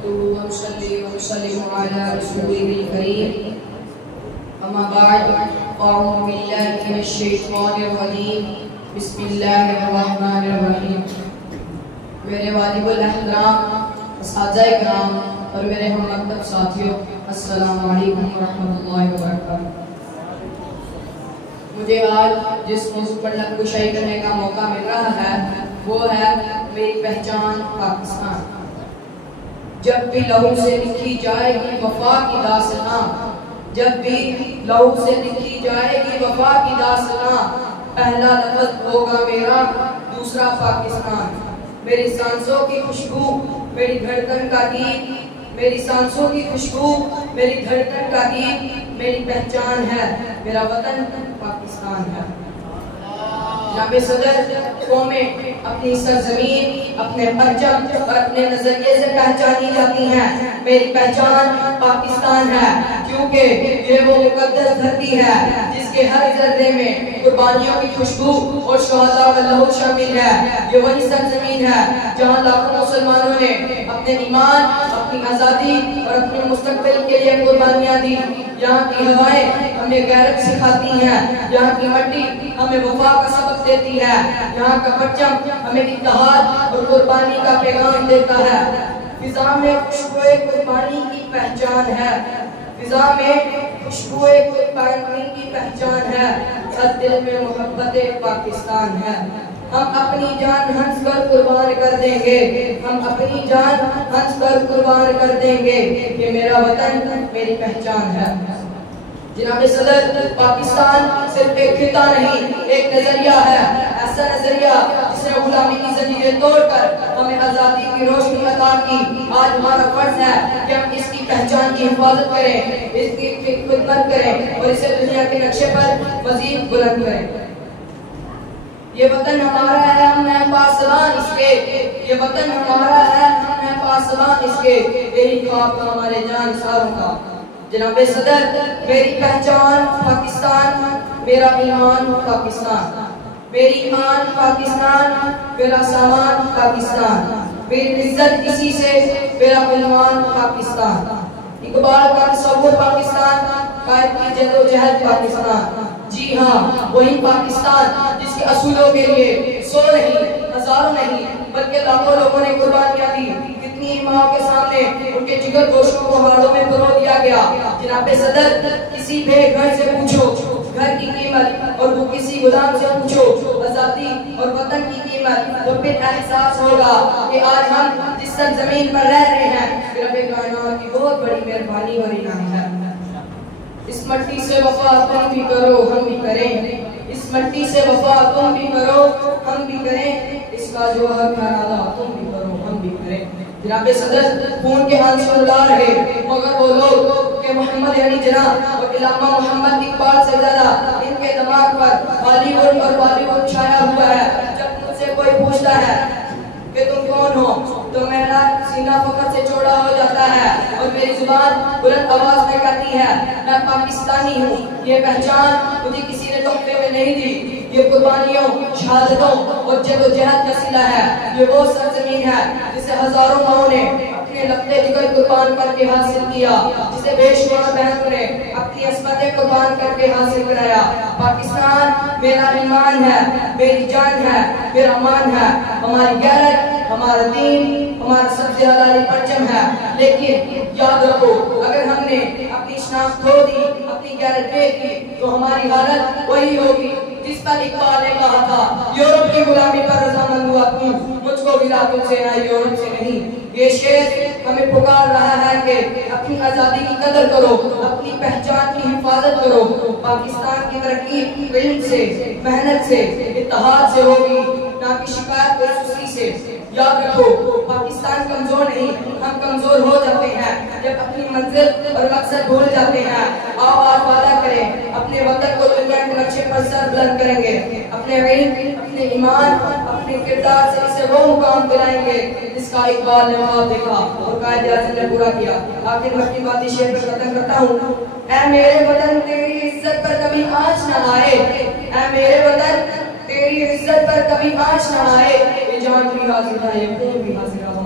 नहमदुहु व नसल्ली व नसल्लिमु अला रसूलिल करीम। अम्मा बाद फ़अऊज़ु बिल्लाहि मिनश शैतानिर रजीम। बिस्मिल्लाहिर रहमानिर रहीम। मेरे वालिबुल अहतराम असातिज़ाए किराम और मेरे हम मकतब साथियों, अस्सलामु अलैकुम व रहमतुल्लाहि व बरकातहू। मुझे आज जिस मौजू पर नक़्शे करने का मौका मिल रहा है वो है मेरी पहचान पाकिस्तान। जब भी लहू से लिखी जाएगी वफा की दास्तां, जब भी लहू से लिखी जाएगी वफा की दास्तां, पहला लफ्ज़ होगा मेरा, दूसरा पाकिस्तान। मेरी सांसों की खुशबू मेरी धड़कन का गीत, मेरी सांसों की खुशबू मेरी धड़कन का गीत, मेरी पहचान है, मेरा वतन पाकिस्तान है। जनाब सदर, कौमें अपनी सरजमीन, अपने परचम और अपने नजरिए से पहचानी जाती हैं। मेरी पहचान पाकिस्तान है, क्योंकि ये वो मुकद्दस धरती है जिसके हर जर्रे में कुर्बानियों की खुशबू और शहादा का लहू शामिल है। ये वही सरजमीन है जहाँ लाखों मुसलमानों ने अपने ईमान, अपनी आज़ादी और अपने मुस्तकबिल के लिए कुर्बानियाँ दी। यहाँ की हवाएं हमें गैरत सिखाती हैं, यहाँ की मिट्टी हमें वफा का सबक देती है, यहाँ का परचम हमें इत्तेहाद और कुर्बानी का पैगाम देता है। फिजा में खुशबुए कुर्बानी की पहचान है, फिजा में खुशबुए कुर्बानी की पहचान है, हर दिल में मोहब्बत पाकिस्तान है। हम अपनी जान हंस कर कुर्बान कर देंगे, हम अपनी जान हंस कर कुर्बान कर देंगे, ये मेरा वतन मेरी पहचान है। जनाब सदर, पाकिस्तान सिर्फ एक खिता नहीं, एक नजरिया है, ऐसा नजरिया जिसने गुलामी की जंजीरें तोड़कर हमें आजादी की रोशनी अता की। आज हमारा फर्ज है कि हम इसकी पहचान की हिफाजत करें, इसकी खिदमत करें और इसे दुनिया के नक्शे पर मजीद बुलंद करें। ये वतन हमारा है, हम हैं पासबान इसके, ये वतन हमारा है, हम हैं पासबान इसके, यही ख्वाब था हमारे जानसारों का। जनाब सदर, मेरी पहचान पाकिस्तान, मेरा ईमान पाकिस्तान, मेरी ईमान पाकिस्तान, मेरा सामान पाकिस्तान, मेरी इज्जत इसी से, मेरा ईमान पाकिस्तान। इकबाल का तस्वुर पाकिस्तान, कायद की जद्दोजहद पाकिस्तान। जी हाँ, वही पाकिस्तान जिसके असूलों के लिए 100 नहीं, हजारों नहीं, बल्कि लाखों लोगों ने कुर्बानियां दी। कितनी माँ के सामने उनके जिगर गोशों को हाड़ों में पिरो दिया गया। जनाब सदर, किसी बेघर से पूछो घर की कीमत और वो किसी गुलाम से पूछो आजादी और वतन की कीमत, तो फिर एहसास होगा कि आज हम जिस सरजमीन पर रह रहे हैं रब्बे कायनात की बहुत बड़ी मेहरबानी और इनाम है। इस मट्टी से वफा तुम भी करो, हम भी करें, इस मट्टी से वफा तुम भी करो, हम भी करें, इसका जो हक है अदा तुम भी करो, हम भी करें। जनाब सदर, खून के आंसू रुला रहे मगर वो लोग के मोहम्मद अली जिन्ना और इलामा मोहम्मद इकबाल से ज्यादा इनके दिमाग पर हॉलीवुड और बॉलीवुड छाया हुआ है। जब मुझसे कोई पूछता है कि तुम कौन हो, तो मेरा सीना फखर से चौड़ा हो जाता है और मेरी जुबान बुलंद आवाज में कहती है, मैं पाकिस्तानी हूँ। ये पहचान मुझे किसी ने तोहफे में नहीं दी, ये कुर्बानियों, शहादतों और जद्दोजहद का सिला है। ये वो सरजमीन है जिसे हजारों माओं ने अपने लफ्ते जिगर कुर्बान करके हासिल किया, जिसे बेशुमार बहनों ने अपनी अस्मतें कुर्बान करके हासिल कराया। पाकिस्तान मेरा ईमान है, मेरी जान है, मेरा मान है, हमारी गैरत, हमारा दीन, हमारा सबसे अलाली परचम है। लेकिन याद रखो, अगर हमने अपनी शनाख्त खो दी, अपनी गैरत बेच दी, तो हमारी हालत वही होगी जिस पर इकबाल ने कहा था, यूरोप की गुलामी पर रज़ामंद हुआ तू, मुझको मिला तुझसे ना यूरोप से नहीं। ये शेर हमें पुकार रहा है कि अपनी आजादी की कदर करो, अपनी पहचान की हिफाजत करो। पाकिस्तान की तरक्की इल्म से, मेहनत से, इत्तेहाद से होगी, ना कि शिकायत और सुस्ती से। याद रखो, पाकिस्तान कमजोर नहीं, हम कमजोर हो जाते हैं जब अपनी मंजिल और मकसद भूल जाते हैं। आओ आज वादा करें, अपने वतन को दुनिया के नक्शे पर सर बुलंद करेंगे, अपने इल्म, अपने ईमान, अपने किरदार से इसे वो मुकाम दिलाएंगे जिसका इकबाल ने ख्वाब देखा और कायद आज़म ने पूरा किया। आखिर में अपनी बातें शेर पर खत्म करता हूँ। ऐ मेरे वतन, तेरी इज्जत पर कभी आँच न आए, ऐ मेरे वतन, तेरी इज्जत पर कभी आँच न आए, ये जान भी हाजिर है, ये खून भी हाजिर है।